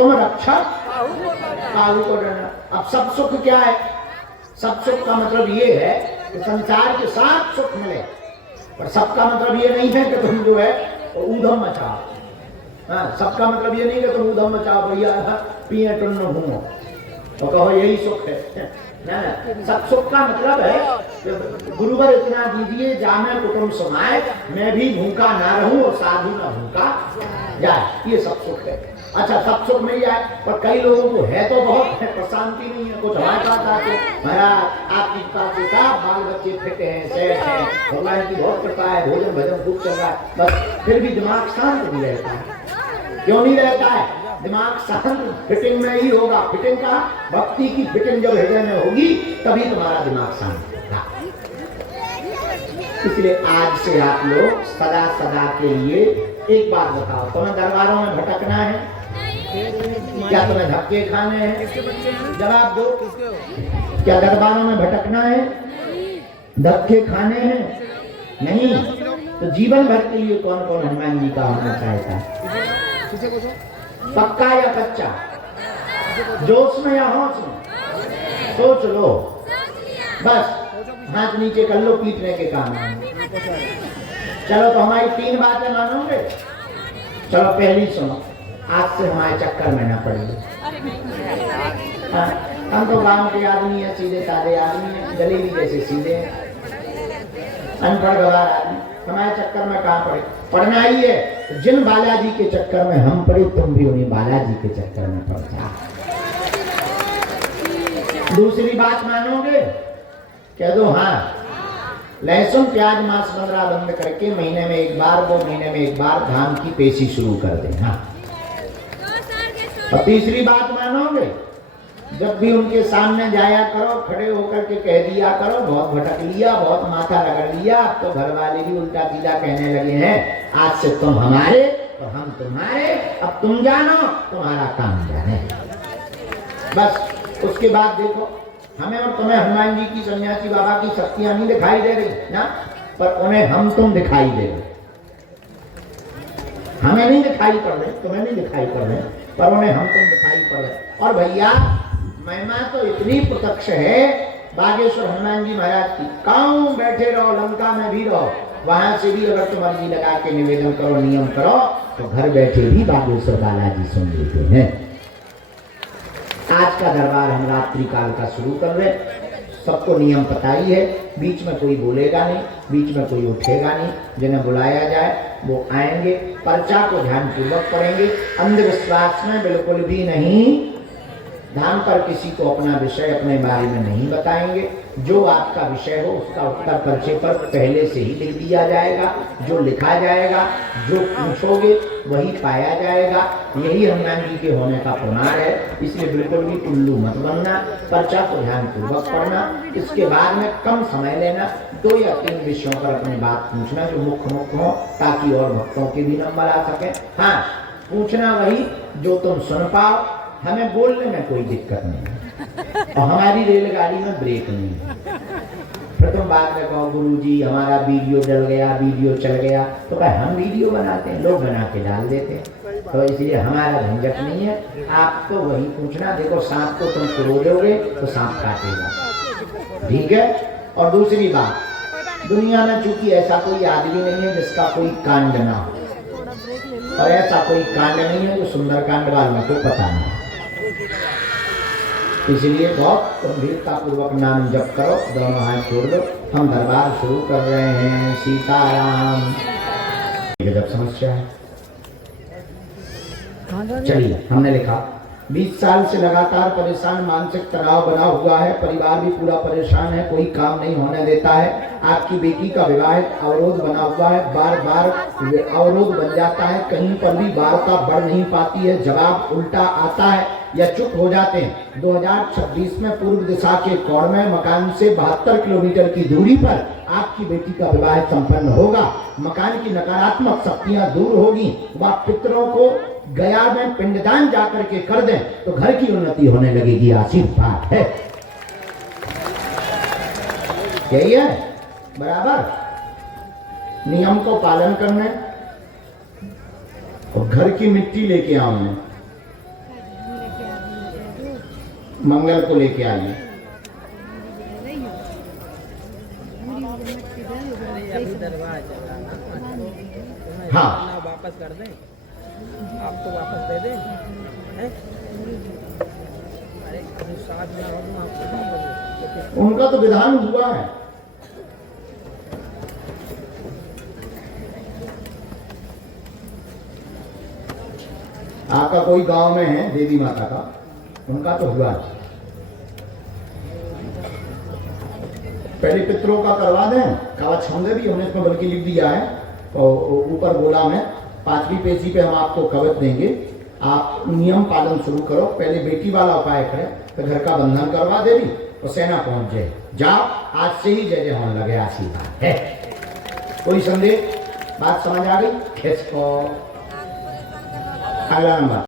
तुम रक्षक काहू को डरना। अब सब सुख क्या है? सब सुख का मतलब ये है कि संसार के साथ सुख मिले, पर सबका मतलब ये नहीं है कि तुम जो है ऊधम मचाओ। हाँ, सबका मतलब ये नहीं कि तुम ऊधम मचाओ, भैया पिए टुन्न घूमो तो कहो यही सुख है ना। सब सुख का मतलब है गुरुवर इतना दीजिए जामे कुटुंब समाए, मैं भी भूखा ना रहूं और साधु ना भूखा जाए, ये सब सुख है। अच्छा, सब सुख मिल जाए, पर कई लोगों को है तो बहुत है पर शांति नहीं है। कुछ हमारे पास आके महाराज आपकी पास से सब बाल बच्चे फिट हैं, सेठ हैं, भगवान की बहुत कृपा है, भोजन भजन खूब चल रहा है, बस फिर भी दिमाग शांत नहीं रहता है। क्यों नहीं रहता है? दिमाग शांत फिटिंग में ही होगा। फिटिंग का भक्ति की फिटिंग जब हृदय में होगी तभी तुम्हारा दिमाग शांत होगा। इसलिए आज से आप लोग सदा सदा के लिए एक बात बताओ, तुम्हें दरबारों में भटकना है क्या? तुम्हें धक्के खाने हैं? जवाब दो, क्या दरबारों में भटकना है? धक्के खाने हैं? नहीं। तो जीवन भर के लिए कौन कौन हनुमान जी का होना चाहता है? पक्का या कच्चा? जोश में या होश में? सोच लो, बस हाथ नीचे कर लो, पीटने के काम। चलो, तो हमारी 3 बातें मानोगे? चलो पहली सुनो, आज से हमारे चक्कर में ना पड़िए। हम तो गांव के आदमी है, सीधे साधे आदमी है, गले भी जैसे सीधे, अनपढ़ गवार आदमी, हमारे चक्कर में कहाँ पड़े? पढ़ना ही है तो जिन बालाजी के चक्कर में हम पड़े, तुम भी उन्हीं बालाजी के चक्कर में पड़ जाओ। दूसरी बात मानोगे? कह दो हाँ। लहसुन प्याज मांस मदिरा बंद करके महीने में एक बार, 2 महीने में एक बार धाम की पेशी शुरू कर दें। हाँ। और तीसरी बात मानोगे? जब भी उनके सामने जाया करो, खड़े होकर के कह दिया करो, बहुत भटक लिया, बहुत माथा रगड़ लिया, अब तो घर वाले भी उल्टा सीधा कहने लगे हैं, आज से तुम हमारे तो हम तुम्हारे, अब तुम जानो तुम्हारा काम जाने। बस उसके बाद देखो, हमें और तुम्हें हनुमान जी की, सन्यासी बाबा की शक्तियां नहीं दिखाई दे रही ना, पर उन्हें हम तुम दिखाई दे रहे। हमें नहीं दिखाई पड़ रहे, तुम्हें नहीं दिखाई पड़ रहे, पर उन्हें हम तुम दिखाई पड़ रहे। और भैया महिमा तो इतनी प्रत्यक्ष है बागेश्वर हनुमान जी महाराज की, गाँव बैठे रहो, लंका में भी रहो, वहां से भी अगर तुम अर्जी लगा के निवेदन करो, नियम करो, तो घर बैठे भी बागेश्वर बालाजी सुन लेते हैं। आज का दरबार हम रात्रि काल का शुरू कर रहे, सबको नियम पता ही है, बीच में कोई बोलेगा नहीं, बीच में कोई उठेगा नहीं, जिन्हें बुलाया जाए वो आएंगे, पर्चा को ध्यानपूर्वक पढ़ेंगे, अंधविश्वास में बिल्कुल भी नहीं, धाम पर किसी को अपना विषय अपने बारे में नहीं बताएंगे, जो आपका विषय हो उसका उत्तर पर्चे पर पहले से ही लिख दिया जाएगा, जो लिखा जाएगा, जो पूछोगे वही पाया जाएगा। यही हनुमान जी के होने का प्रमाण है। इसलिए बिल्कुल भी उल्लू मत बनना, पर्चा को ध्यानपूर्वक पढ़ना, इसके बाद में कम समय लेना, 2 या 3 विषयों पर अपनी बात पूछना जो मुख्य हो, ताकि और भक्तों के भी नंबर आ सके। हाँ, पूछना वही जो तुम सुन पाओ, हमें बोलने में कोई दिक्कत नहीं है, और हमारी रेलगाड़ी में ब्रेक नहीं है। फिर तुम बाद में कहो गुरुजी हमारा वीडियो जल गया, वीडियो चल गया, तो क्या हम वीडियो बनाते हैं? लोग बना के डाल देते हैं, तो इसलिए हमारा झंझट नहीं है। आपको वही पूछना, देखो सांप को तुम तोड़ोगे तो सांप काटेगा, ठीक है? और दूसरी बात, दुनिया में चूंकि ऐसा कोई आदमी नहीं है जिसका कोई कांड ना हो, और ऐसा कोई कांड नहीं है जो सुंदर कांड वालों को पता नहीं, इसलिए बहुत गंभीरता पूर्वक नाम जप करो, दोनों हाथ छोड़ दो। हम दरबार शुरू कर रहे हैं। सीताराम। गजब समस्या है। चलिए, हमने लिखा 20 साल से लगातार परेशान, मानसिक तनाव बना हुआ है, परिवार भी पूरा परेशान है, कोई काम नहीं होने देता है। आपकी बेटी का विवाह अवरोध बना हुआ है, बार बार अवरोध बन जाता है, कहीं पर भी वार्ता बढ़ नहीं पाती है, जवाब उल्टा आता है या चुप हो जाते हैं। 2026 में पूर्व दिशा के कोण में मकान से 72 किलोमीटर की दूरी पर आपकी बेटी का विवाह संपन्न होगा। मकान की नकारात्मक शक्तियां दूर होगी, वह पितरों को गया में पिंडदान जाकर के कर दें तो घर की उन्नति होने लगेगी। आशीर्वाद है, यही है बराबर। नियम को पालन करने और घर की मिट्टी लेके आने, मंगल को लेके आइए। अभी दरबार चला हाँ वापस कर दें, आपको वापस दे दें हैं? अरे अभी साथ में हो तो आपको वापस उनका तो विधान हुआ है। आपका कोई गांव में है देवी माता का, उनका तो हुआ है। पहले पितरों का करवा दें, कवच होंगे भी हमने इसमें बल्कि लिख दिया है और ऊपर बोला में 5वीं पेजी पे हम आपको कवच देंगे। आप नियम पालन शुरू करो, पहले बेटी वाला उपाय करें, तो घर का बंधन करवा देवी और सेना पहुंच जाए। जाओ आज से ही जय जय होने लगे, आशीर्वाद है। कोई संदेह, बात समझ आ गई? अगला नंबर।